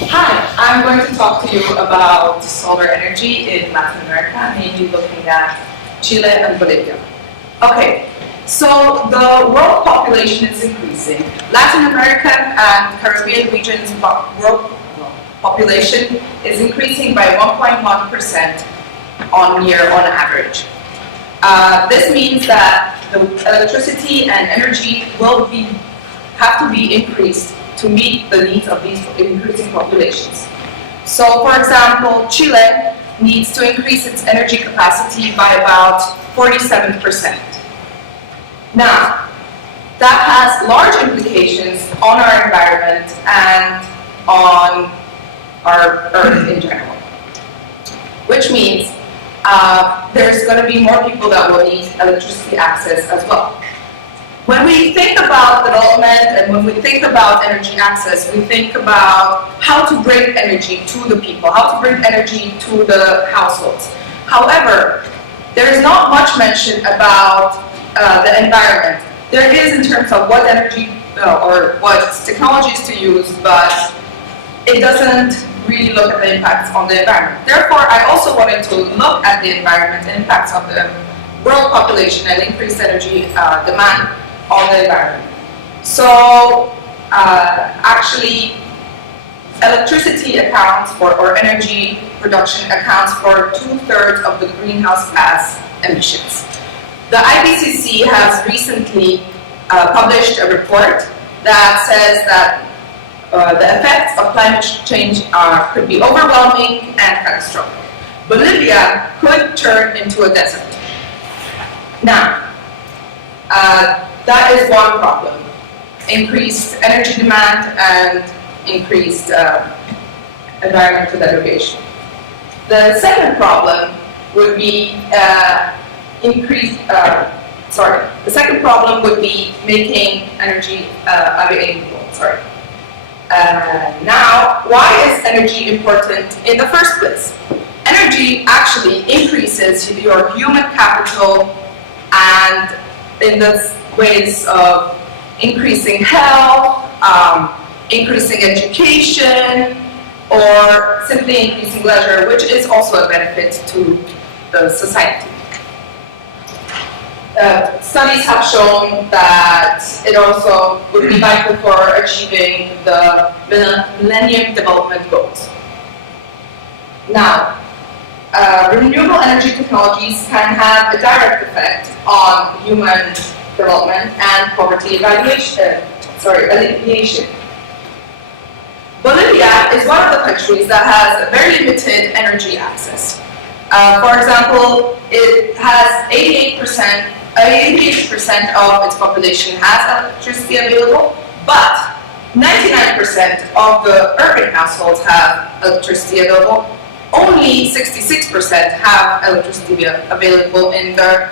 Hi, I'm going to talk to you about solar energy in Latin America, mainly looking at Chile and Bolivia. Okay, so the world population is increasing. Latin American and Caribbean regions' world population is increasing by 1.1% on year on average. This means that the electricity and energy have to be increased to meet the needs of these increasing populations. So, for example, Chile needs to increase its energy capacity by about 47%. Now, that has large implications on our environment and on our Earth in general, which means there's going to be more people that will need electricity access as well. When we think about development and when we think about energy access, we think about how to bring energy to the people, how to bring energy to the households. However, there is not much mention about the environment. There is in terms of what energy or what technologies to use, but it doesn't really look at the impacts on the environment. Therefore, I also wanted to look at the environment and impacts of the world population and increased energy demand on the environment. So, actually, electricity accounts for, or energy production accounts for 2/3 of the greenhouse gas emissions. The IPCC has recently published a report that says that the effects of climate change could be overwhelming and catastrophic. Bolivia could turn into a desert. Now, that is one problem: increased energy demand and increased environmental degradation. The second problem would be the second problem would be making energy available. Now, why is energy important in the first place? Energy actually increases your human capital, and in the ways of increasing health, increasing education, or simply increasing leisure, which is also a benefit to the society. Studies have shown that it also would be vital for achieving the Millennium Development Goals. Now, renewable energy technologies can have a direct effect on human development and poverty alleviation. Bolivia is one of the countries that has very limited energy access. For example, it has 88% of its population has electricity available, but 99% of the urban households have electricity available. Only 66% have electricity available in the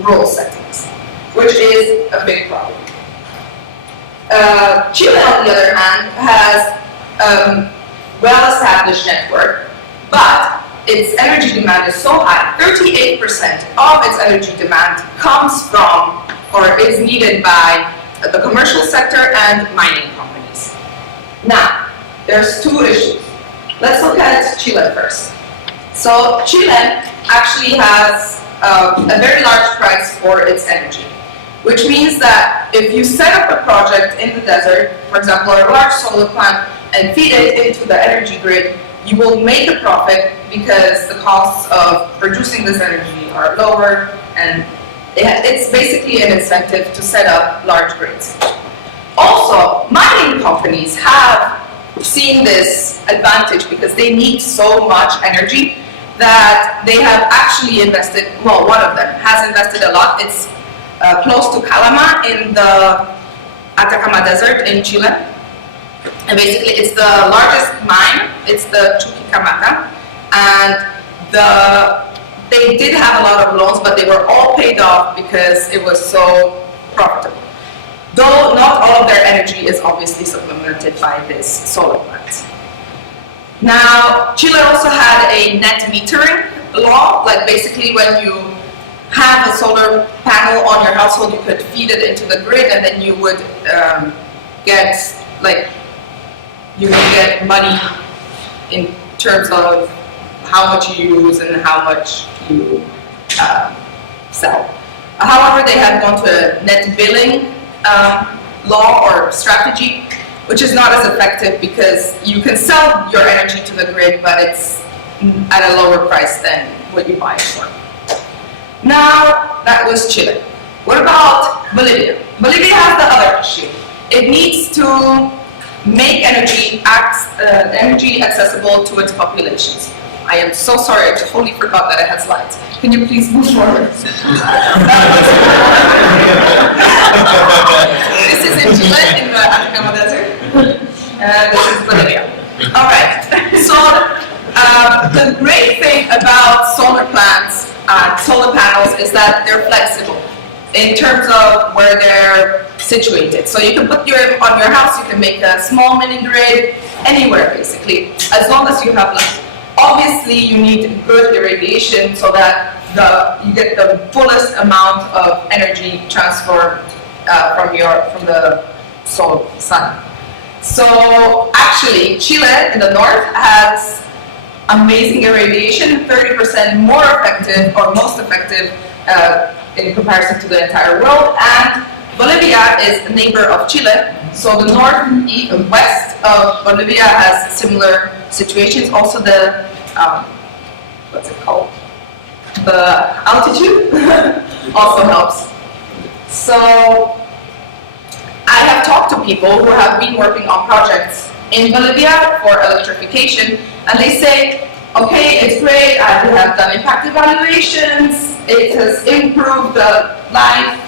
rural settings, which is a big problem. Chile, on the other hand, has a well-established network, but its energy demand is so high. 38% of its energy demand comes from or is needed by the commercial sector and mining companies. Now, there's two issues. Let's look at Chile first. So Chile actually has a very large price for its energy, which means that if you set up a project in the desert, for example, a large solar plant, and feed it into the energy grid, you will make a profit because the costs of producing this energy are lower, and it's basically an incentive to set up large grids. Also, mining companies have seen this advantage because they need so much energy that they have actually invested, well, one of them has invested a lot. It's close to Calama in the Atacama Desert in Chile. And basically it's the largest mine, it's the Chuquicamata, and they did have a lot of loans, but they were all paid off because it was so profitable. Though not all of their energy is obviously supplemented by this solar plant. Now, Chile also had a net metering law, like basically when you have a solar panel on your household, you could feed it into the grid, and then you would get money in terms of how much you use and how much you sell. However, they have gone to a net billing law or strategy, which is not as effective because you can sell your energy to the grid, but it's at a lower price than what you buy it for. Now, that was Chile. What about Bolivia? Bolivia has the other issue. It needs to make energy accessible to its populations. I am so sorry, I totally forgot that I had slides. Can you please move forward? This is in Chile, in the Atacama Desert. This is Bolivia. All right. So the great thing about solar plants, solar panels, is that they're flexible in terms of where they're situated. So you can put on your house, you can make a small mini grid anywhere basically, as long as you have light. Obviously, you need good irradiation so that you get the fullest amount of energy transfer from the sun. So actually, Chile in the north has amazing irradiation, 30% more effective or most effective in comparison to the entire world. And Bolivia is a neighbor of Chile, so the north and west of Bolivia has similar situations. Also the, what's it called? The altitude also helps. So I have talked to people who have been working on projects in Bolivia for electrification, and they say, okay, it's great, we have done impact evaluations, it has improved the life,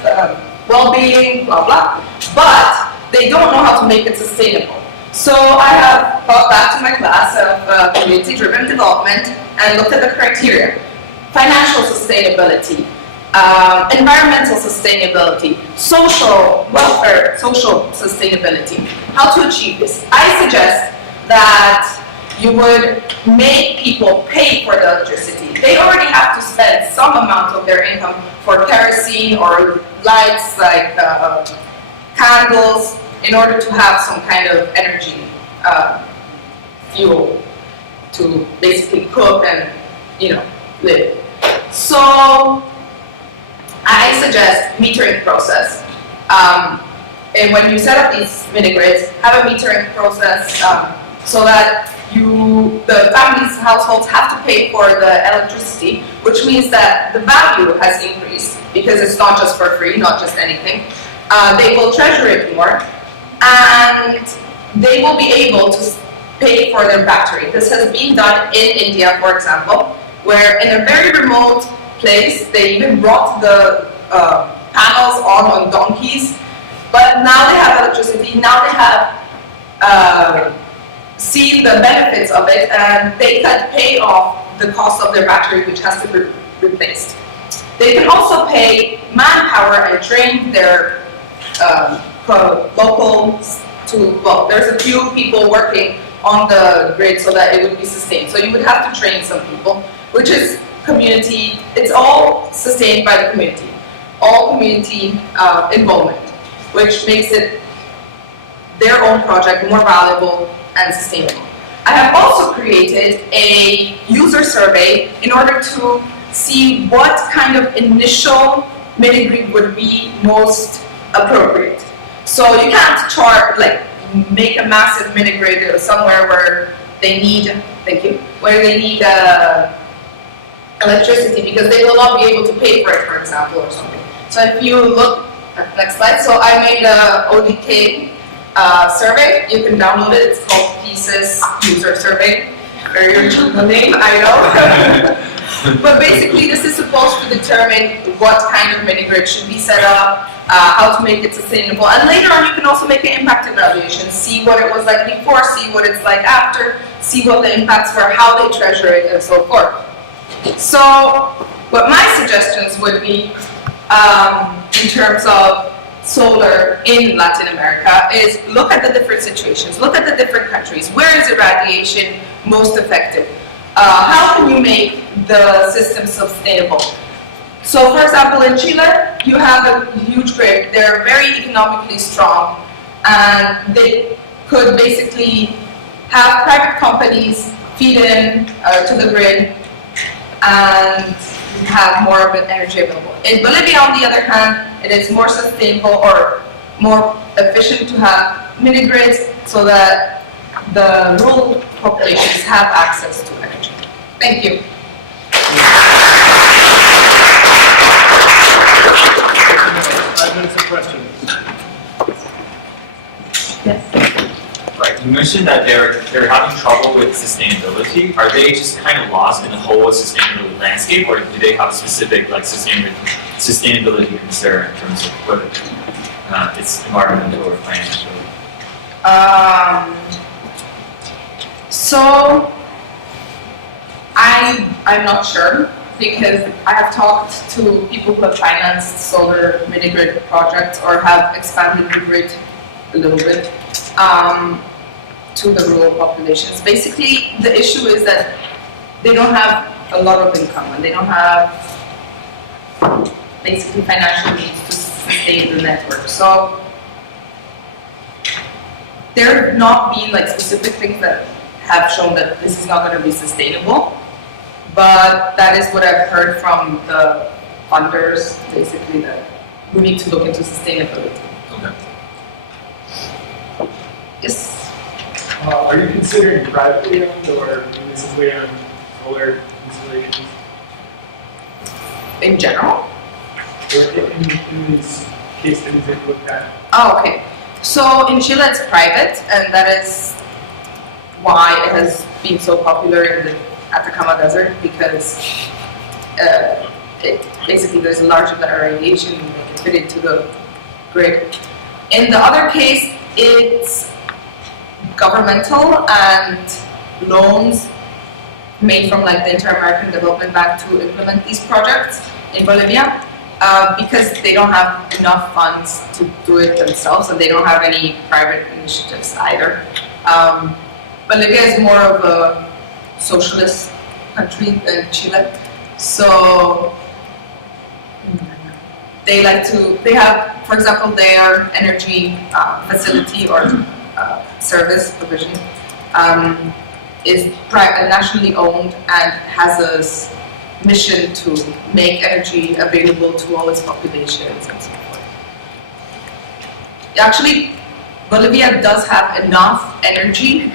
well-being, blah, blah, but they don't know how to make it sustainable. So I have gone back to my class of community-driven development and looked at the criteria. Financial sustainability, environmental sustainability, social welfare, social sustainability. How to achieve this? I suggest that you would make people pay for the electricity. They already have to spend some amount of their income for kerosene or lights like candles in order to have some kind of energy fuel to basically cook and live. So I suggest metering process. And when you set up these mini grids, have a metering process so that the families, households have to pay for the electricity, which means that the value has increased because it's not just for free, not just anything. They will treasure it more, and they will be able to pay for their battery. This has been done in India, for example, where in a very remote place, they even brought the panels on donkeys, but now they have electricity, now they have seen the benefits of it, and they can pay off the cost of their battery, which has to be replaced. They can also pay manpower and train their locals to, well, there's a few people working on the grid so that it would be sustained. So you would have to train some people, which is community, it's all sustained by the community. All community involvement, which makes it their own project more valuable and sustainable. I have also created a user survey in order to see what kind of initial mini grid would be most appropriate. So you can't make a massive mini grid somewhere where they need, electricity, because they will not be able to pay for it, for example, or something. So if you look at the next slide, so I made a ODK survey. You can download it. It's called Pieces User Survey. Very original name, I know. But basically, this is supposed to determine what kind of mini grid should be set up, how to make it sustainable, and later on you can also make an impact evaluation, see what it was like before, see what it's like after, see what the impacts were, how they treasure it, and so forth. So, what my suggestions would be in terms of solar in Latin America is look at the different situations, look at the different countries. Where is irradiation most effective? How can you make the system sustainable? So, for example, in Chile, you have a huge grid. They're very economically strong, and they could basically have private companies feed in to the grid and have more of an energy available. In Bolivia, on the other hand, it is more sustainable or more efficient to have mini grids so that the rural populations have access to energy. Thank you. 5 minutes of questions. Yes. Right, you mentioned that they're having trouble with sustainability. Are they just kind of lost in the whole sustainability landscape, or do they have a specific like sustainability concern in terms of whether it's environmental or financial? So I'm not sure, because I have talked to people who have financed solar mini grid projects or have expanded the grid a little bit to the rural populations. Basically, the issue is that they don't have a lot of income and they don't have basically financial needs to sustain the network. So there have not been like specific things that have shown that this is not going to be sustainable, but that is what I've heard from the funders, basically, that we need to look into sustainability. Okay. Yes. Are you considering privately owned or municipally owned solar installations? In general? Or in these case studies that you looked at? Oh, okay. So in Chile it's private, and that is why it has been so popular in the Atacama Desert, because basically there's a large amount of radiation and they can fit into the grid. In the other case, it's governmental and loans made from like the Inter-American Development Bank to implement these projects in Bolivia, because they don't have enough funds to do it themselves, and they don't have any private initiatives either. Bolivia is more of a socialist country than Chile, so they have, for example, their energy facility or service provision is nationally owned and has a mission to make energy available to all its populations and so forth. Actually, Bolivia does have enough energy,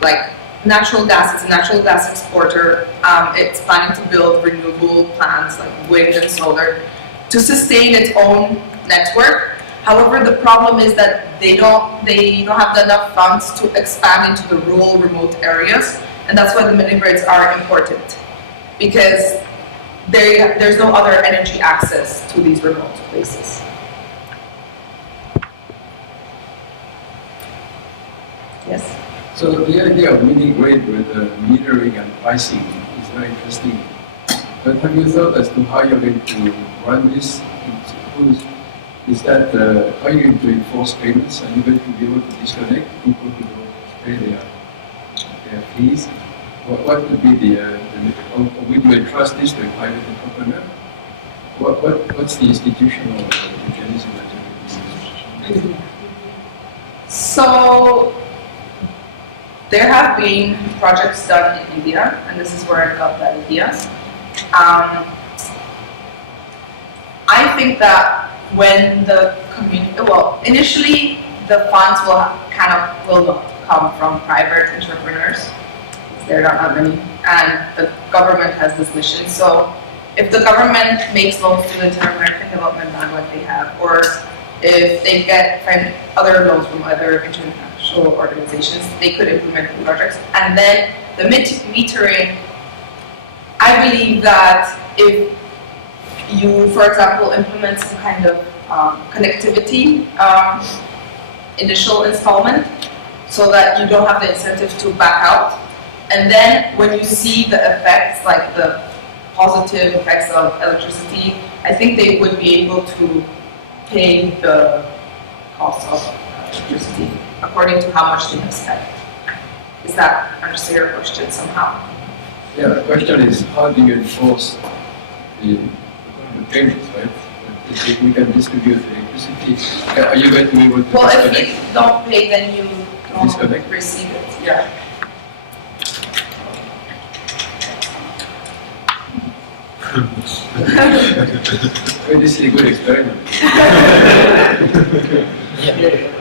like natural gas. It's a natural gas exporter. It's planning to build renewable plants like wind and solar to sustain its own network. However, the problem is that they don't have enough funds to expand into the rural, remote areas, and that's why the mini grids are important, because there's no other energy access to these remote places. Yes? So the idea of mini grid with metering and pricing is very interesting. But have you thought as to how you're going to run this? Is that how are you going to enforce payments? Are you going to be able to disconnect people who don't pay their fees? What would be the or would you entrust this to a private entrepreneur? What's the institutional mechanism that you're going to use? So there have been projects done in India, and this is where I got that idea. I think that when the community, initially the funds will not come from private entrepreneurs. There are not many, and the government has this mission. So if the government makes loans to the Inter-American Development Bank like they have, or if they get other loans from other international organizations, they could implement the projects. And then the metering, I believe that if you, for example, implement some kind of connectivity initial installment, so that you don't have the incentive to back out, and then when you see the effects, like the positive effects of electricity, I think they would be able to pay the cost of electricity according to how much they have spent. Is that answer your question somehow? Yeah, the question is how do you enforce the payments, right? If we can distribute electricity, are you going to be able to Well, disconnect? if you don't pay, then you don't Disconnect? receive it. Yeah. Well, this is a good experiment. Yeah.